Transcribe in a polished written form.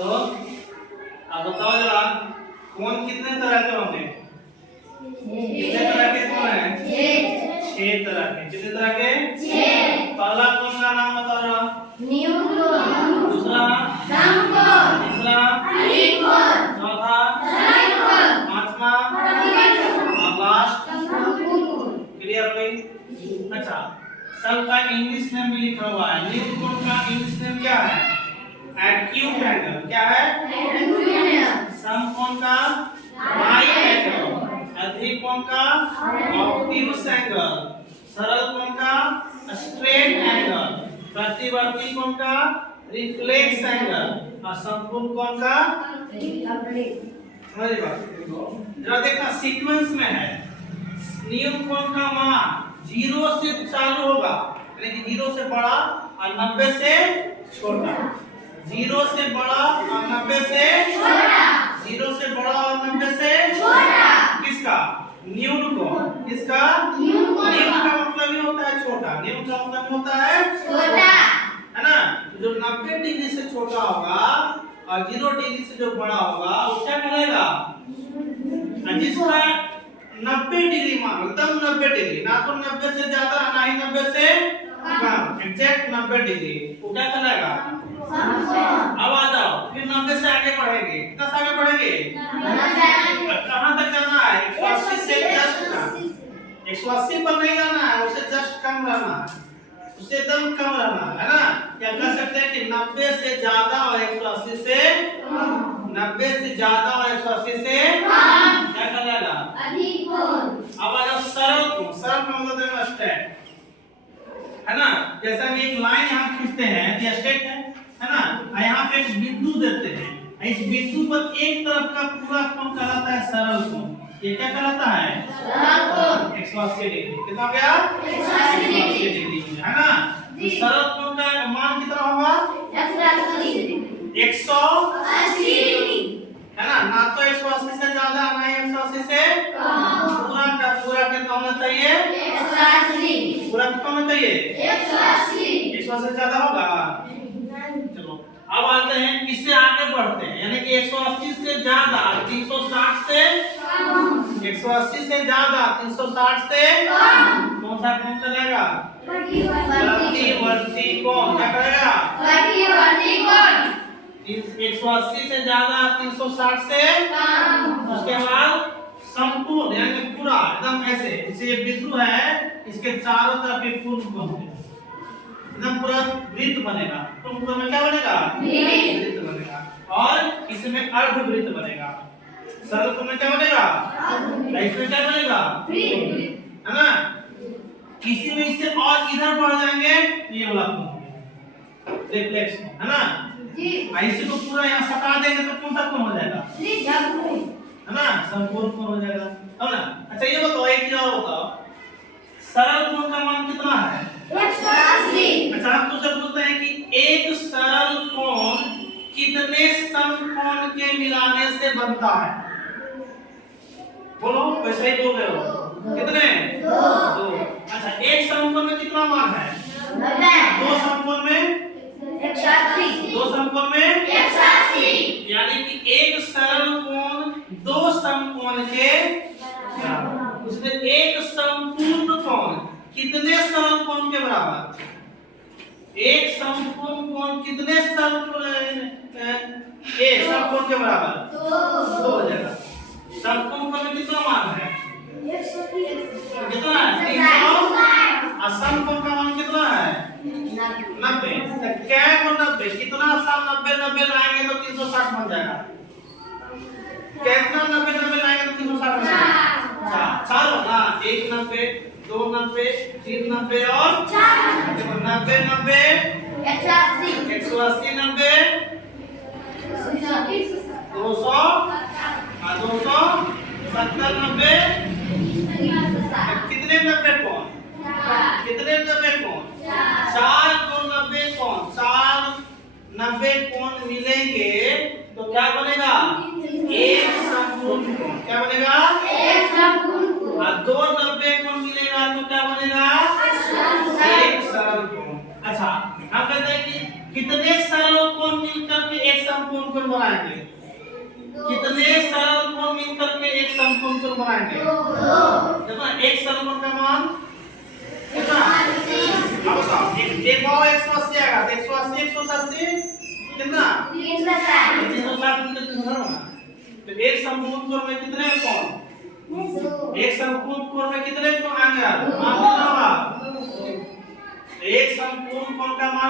तो अब बताओ जरा कोण कितने तरह के होंगे? कितने तरह के कोण हैं? 6 तरह के। कितने तरह के? 6। पहला कोण का नाम बताओ जरा। न्यून कोण। दूसरा समकोण। तीसरा परिकोण। चौथा सरल कोण। पांचवा और लास्ट संपूर्ण कोण। क्लियर भाई? अच्छा, सब का इंग्लिश नेम भी लिखा हुआ है। न्यून कोण का इंग्लिश नेम क्या है? Acute angle. क्या है? Acute angle. समकोण का राइट एंगल। अधिक कोण का ऑब्ट्यूस एंगल। सरल कोण का स्ट्रेट एंगल। प्रतिवर्ती कोण का रिफ्लेक्स एंगल। और संपूर्ण कोण का समझ बात। जरा देखना सीक्वेंस में है। न्यून कोण का मान 0 से चालू होगा, यानी कि 0 से बड़ा और 90 से छोटा। 0 से बड़ा और 90 से छोटा। 0 से बड़ा और 90 से छोटा। किसका? न्यून कोण। किसका? न्यून का मतलब ही होता है छोटा। न्यून का मतलब होता है छोटा, है ना? जो 90 डिग्री से छोटा होगा और 0 डिग्री से जो बड़ा होगा वो क्या करेगा? जिसका 90 डिग्री मान एकदम 90 डिग्री, ना तो 90 से ज्यादा ना ही 90 से कम, एग्जैक्ट 90 डिग्री, वो क्या करेगा? अब आ जाओ, फिर 90 से आगे बढ़ेंगे। कितना से आगे बढ़ेंगे? कहां तक जाना है? 180 से जस्ट 180 पर नहीं जाना है, उससे जस्ट कम रहना है, उससे एकदम कम रहना है ना? क्या कह सकते हैं कि 90 से ज्यादा और 180 से 90 से ज्यादा और 180 से कम। क्या करेगा? अधिक कोण। अब आ जाओ सरल कोण। सरल का मतलब है स्ट्रेट, है ना? जैसे हम एक लाइन यहां खींचते हैं, ये स्ट्रेट है ना? यहाँ पे एक बिंदु देते हैं, इस बिंदु पर एक तरफ का पूरा कोण कहलाता है सरल कोण। ये क्या कहलाता है? सरल कोण। 180 डिग्री। कितना हो गया? 180 डिग्री, है ना? तो सरल कोण का मान कितना होगा? 180 डिग्री, है ना? ना तो 180 से ज्यादा ना ही 180 से कम। पूरा का पूरा कितना होना चाहिए? 180। पूरा कितना होना चाहिए? 180। 180 से ज्यादा होगा? चलो अब आते हैं, इससे आगे बढ़ते हैं, यानी कि 180 से ज्यादा 360 से कम। 180 से ज्यादा 360 से कम। कौन सा कोण चलेगा? प्रतिवर्ती कोण। क्या करेगा? प्रतिवर्ती कोण। 180 से ज्यादा 360 से कम। उसके बाद संपूर्ण, यानी कि पूरा एकदम ऐसे, जैसे ये बिंदु है, इसके चारों तरफ एक पूर्ण कोण है, एकदम पूरा वृत्त बनेगा। तो पूरा में क्या बनेगा? वृत्त बनेगा। और इसमें अर्धवृत्त बनेगा। सरल कोण में क्या बनेगा? इसमें क्या बनेगा? है ना? किसी में इससे और इधर बढ़ जाएंगे तो ये वाला कोण रिफ्लेक्स, है ना? ऐसे को पूरा यहाँ सटा देंगे तो कौन सा कोण हो जाएगा? है ना? संपूर्ण कोण हो जाएगा, है ना? अच्छा ये बताओ, एक चीज और बताओ, सरल कोण का मान कितना है? 180। अच्छा हम तुझसे पूछते हैं कि एक सरल कोण कितने समकोण के मिलाने से बनता है? बोलो, वैसे ही बोल रहे हो। कितने? 2। अच्छा एक समकोण में कितना मान है? 90। 2 समकोण में 180। 2 समकोण में 180, यानी कि एक सरल कोण 2 समकोण के बराबर। उसमें एक संपूर्ण कोण कितने सरल कोण के बराबर? एक संपूर्ण कोण कितने समकोण के बराबर? 2 हो जाएगा। समकोण कोण में कितना मान है? कितना है? 300। और समकोण का मान कितना है? 90। तो क्या है वो 90? कितना साल 90 लाएंगे तो 360 बन जाएगा? कितना 90 लाएंगे तो 360 बन जाएगा? 4 होगा। 1 90, 2 90, 3 90 और 4। देखो 90 90 180 180 90 200 और 270 90। कितने 90 कोण? कितने 90 कोण? 4 को 90 कोण। 4 90 कोण मिलेंगे तो क्या बनेगा? एक संपूर्ण कोण। क्या बनेगा? एक संपूर्ण कोण। और 2 90 कोण मिलेगा तो क्या बनेगा? एक सरल कोण। अच्छा हम कहते हैं कि कितने सरल कोण मिलकर करके एक समकोण कोण बनाएंगे? कितने सरल कोण मिलकर के एक समकोण कोण बनाएंगे? कितना? एक समकोण का मान कितना? अब बताओ, एक और 180 आएगा, तो 180 180 कितना? 360 तो एक समकोण कोण में कितने कोण? एक समकोण कोण में कितने कोण आएंगे? मान कितना होगा? एक समकोण कोण का मान